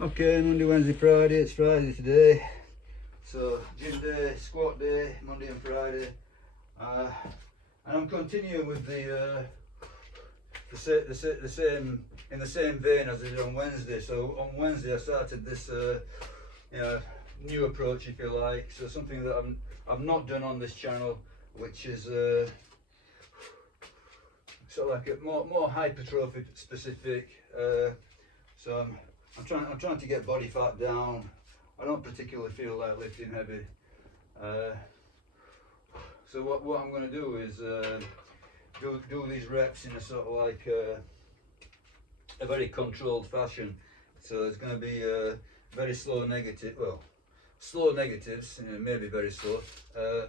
Okay, Monday, Wednesday, Friday. It's Friday today. So gym day, squat day, Monday and Friday. And I'm continuing with the same in the same vein as I did on Wednesday. So on Wednesday I started this new approach, if you like. So something that I've not done on this channel, which is sort of like a more hypertrophy specific. So I'm trying to get body fat down. I don't particularly feel like lifting heavy. So what I'm going to do is do these reps in a sort of like a very controlled fashion. So it's going to be very slow slow negatives, maybe very slow,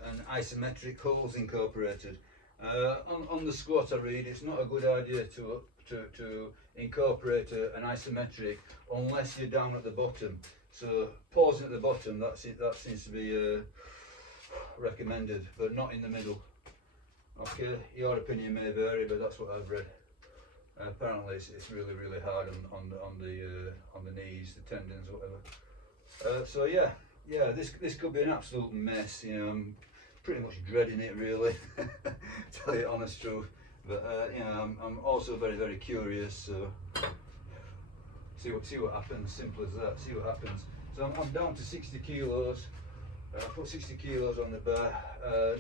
and isometric holds incorporated. On the squat I read it's not a good idea to incorporate an isometric unless you're down at the bottom. So pausing at the bottom, that seems to be recommended, but not in the middle. Okay, your opinion may vary, but that's what I've read. Apparently it's really hard on the knees, the tendons, whatever. So yeah, this could be an absolute mess. I'm pretty much dreading it, really. Tell you the honest truth. But I'm also very curious. So see what happens. Simple as that. See what happens. So I'm down to 60 kilos. I put 60 kilos on the bar.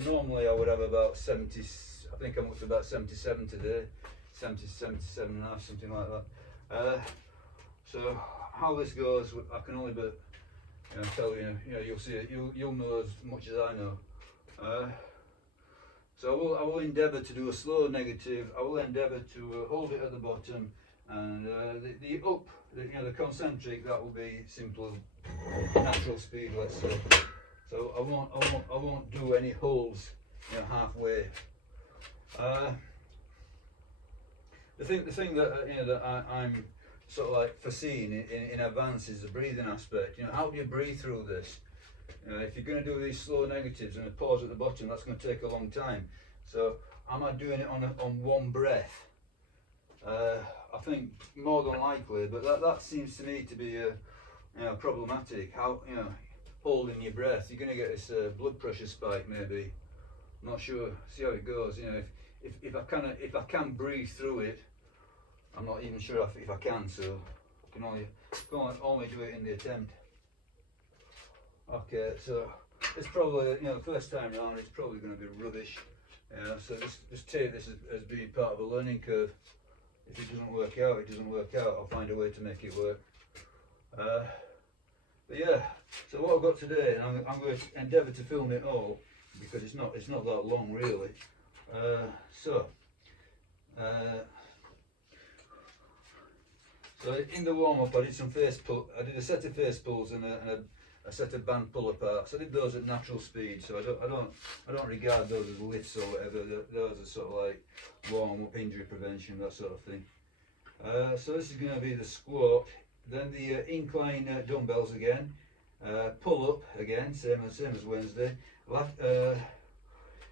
Normally I would have about 70. I think I'm up to about 77 today. 70, 77 and a half, something like that. So how this goes, I can only but tell you. You'll see it. You'll know as much as I know. So I will endeavour to do a slow negative. I will endeavour to hold it at the bottom, and the concentric, that will be simple natural speed, let's say. So I won't do any holds halfway. The thing that I'm sort of like foreseeing in advance is the breathing aspect. How do you breathe through this? If you're going to do these slow negatives and a pause at the bottom, that's going to take a long time. So am I doing it on one breath? I think more than likely, but that seems to me to be problematic. How holding your breath, you're going to get this blood pressure spike maybe. I'm not sure. See how it goes. If I can breathe through it, I'm not even sure if I can. So I can only do it in the attempt. Okay, so it's probably, the first time round it's probably going to be rubbish. So just take this as being part of a learning curve. If it doesn't work out, it doesn't work out. I'll find a way to make it work. But yeah, so what I've got today, and I'm going to endeavour to film it all because it's not that long really. So in the warm up I did some I did a set of face pulls and a set of band pull aparts. I did those at natural speed, so I don't regard those as lifts or whatever. Those are sort of like warm up, injury prevention, that sort of thing. So this is going to be the squat, then the incline dumbbells again, pull up again, same as Wednesday.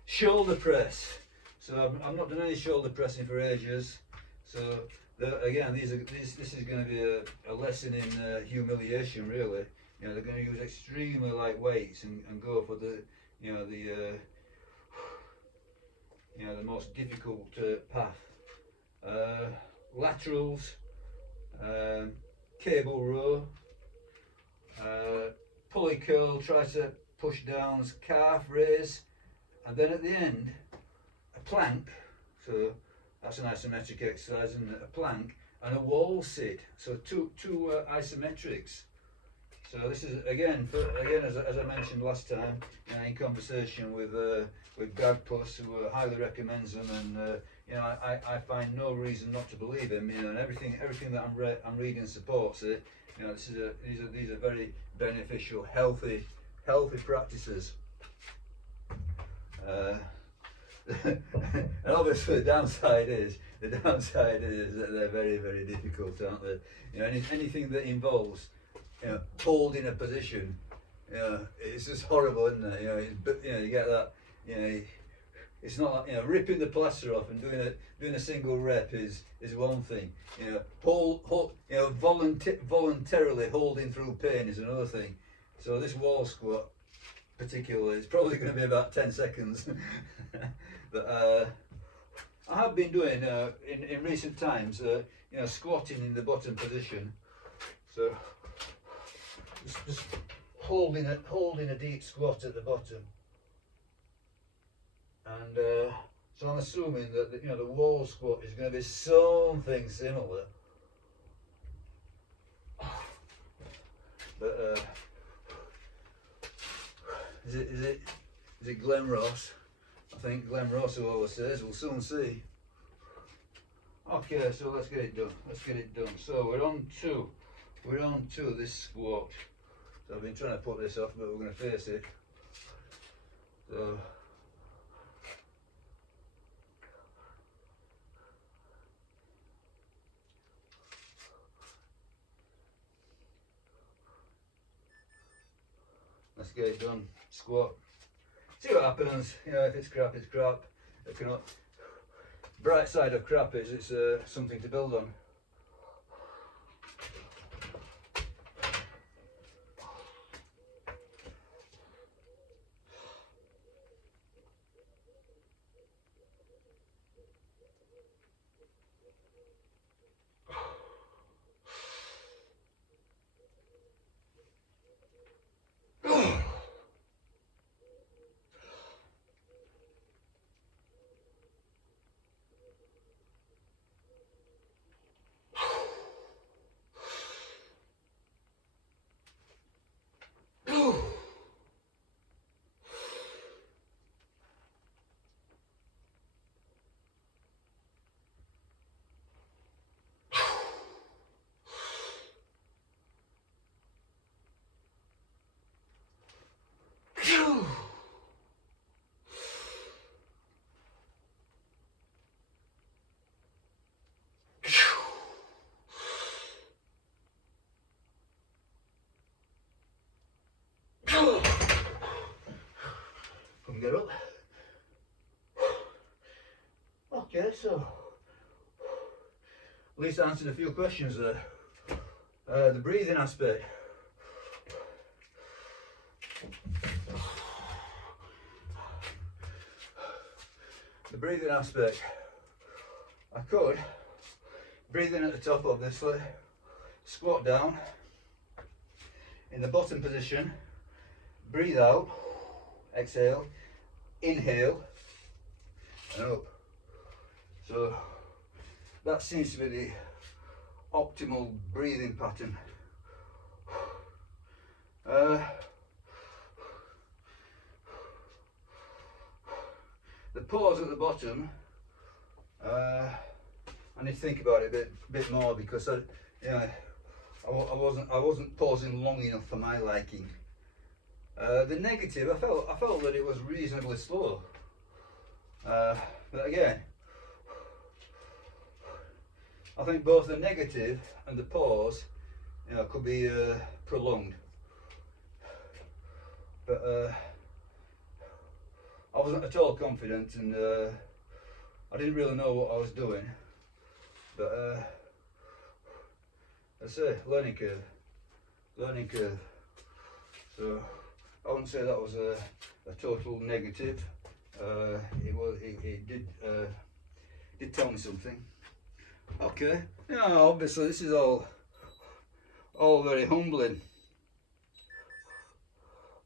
Shoulder press. So I've not done any shoulder pressing for ages. So again, this is going to be a lesson in humiliation, really. They're going to use extremely light weights and go for the most difficult path. Laterals, cable row, pulley curl, tricep push downs, calf raise, and then at the end a plank. So that's an isometric exercise, and a plank and a wall sit. So two isometrics. So this is again as I mentioned last time in conversation with Brad Puss, who highly recommends them, and I find no reason not to believe him. And everything that I'm reading supports it. These are very beneficial, healthy practices. And obviously the downside is that they're very difficult, aren't they? Anything that involves holding a position, it's just horrible, isn't it? You get that, it's not like, ripping the plaster off and doing a single rep is one thing. Voluntarily holding through pain is another thing. So this wall squat particularly, it's probably going to be about 10 seconds. But I have been doing in recent times, squatting in the bottom position. So just holding a deep squat at the bottom. And so I'm assuming that the wall squat is going to be something similar. But is it Glen Ross? I think Glen Ross who always says, we'll soon see. Okay, so let's get it done. So we're on to this squat. So I've been trying to put this off, but we're going to face it. So let's get it done. Squat. See what happens. If it's crap, it's crap. Bright side of crap is it's something to build on. Come get up. Okay, so at least I answered a few questions there. The breathing aspect. The breathing aspect. I could breathe in at the top, obviously, squat down in the bottom position, breathe out, exhale, inhale, and up. So that seems to be the optimal breathing pattern. The pause at the bottom, I need to think about it a bit more, because I wasn't pausing long enough for my liking. The negative, I felt that it was reasonably slow. But again, I think both the negative and the pause, could be prolonged. But I wasn't at all confident, and I didn't really know what I was doing. But I say, learning curve. So I wouldn't say that was a total negative. It did tell me something. Okay. Obviously this is all very humbling.